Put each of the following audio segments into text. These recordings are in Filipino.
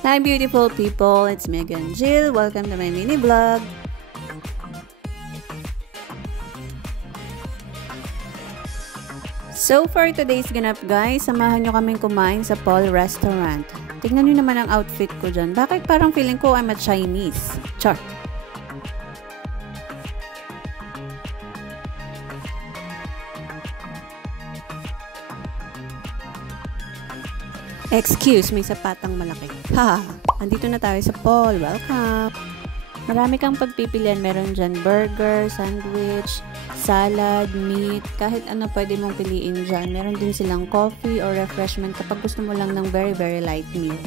Hi beautiful people, it's Megan Jill. Welcome to my mini vlog. So for today's ganap guys, samahan nyo kaming kumain sa Paul Restaurant. Tingnan nyo naman ang outfit ko dyan. Bakit parang feeling ko I'm a Chinese? Char! Excuse, may sapatang malaki. Ha! Andito na tayo sa Paul. Welcome! Marami kang pagpipilian. Meron dyan burger, sandwich, salad, meat. Kahit ano pwede mong piliin dyan. Meron din silang coffee or refreshment kapag gusto mo lang ng very light meal.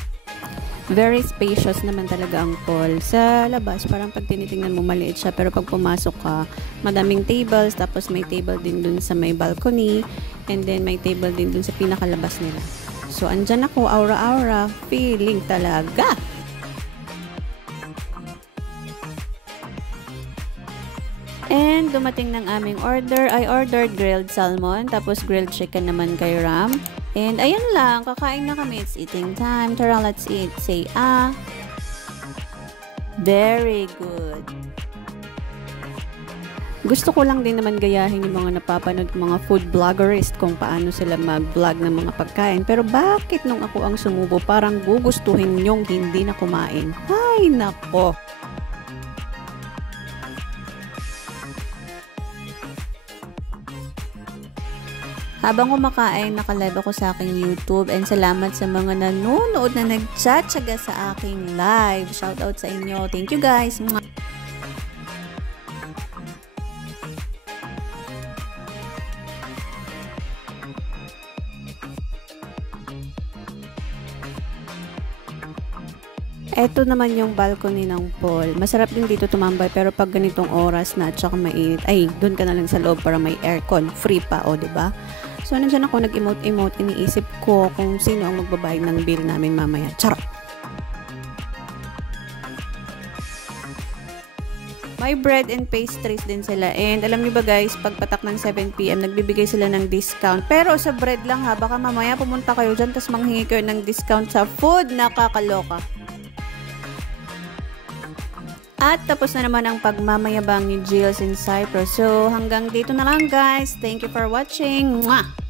Very spacious naman talaga ang Paul. Sa labas, parang pag tinitingnan mo maliit siya. Pero pag pumasok ka, madaming tables. Tapos may table din dun sa may balcony. And then may table din dun sa pinakalabas nila. So, andyan ako, aura-aura, feeling talaga. And, dumating ng aming order. I ordered grilled salmon, tapos grilled chicken naman kay Ram. And, ayan lang, kakain na kami. It's eating time. Tara, let's eat. Say, ah. Very good. Gusto ko lang din naman gayahin yung mga napapanood mga food bloggerist kung paano sila mag-vlog ng mga pagkain. Pero bakit nung ako ang sumubo, parang gugustuhin nyong hindi na kumain? Ay, nako! Habang kumakain, naka-live ako sa aking YouTube and salamat sa mga nanonood na nagtsatsaga sa aking live. Shoutout sa inyo. Thank you guys! Eto naman yung balcony ng Paul. Masarap din dito tumambay pero pag ganitong oras na at saka mainit, ay doon ka na lang sa loob para may aircon. Free pa, o diba? So nandiyan ako nag-emote-emote, iniisip ko kung sino ang magbabayad ng bill namin mamaya. Charot! May bread and pastries din sila. And alam niyo ba guys, pagpatak ng 7 PM, nagbibigay sila ng discount. Pero sa bread lang ha, baka mamaya pumunta kayo dyan tapos manghingi kayo ng discount sa food. Nakakaloka. At tapos na naman ang pagmamayabang ni Jills in Cyprus. So hanggang dito na lang guys. Thank you for watching. Mwah!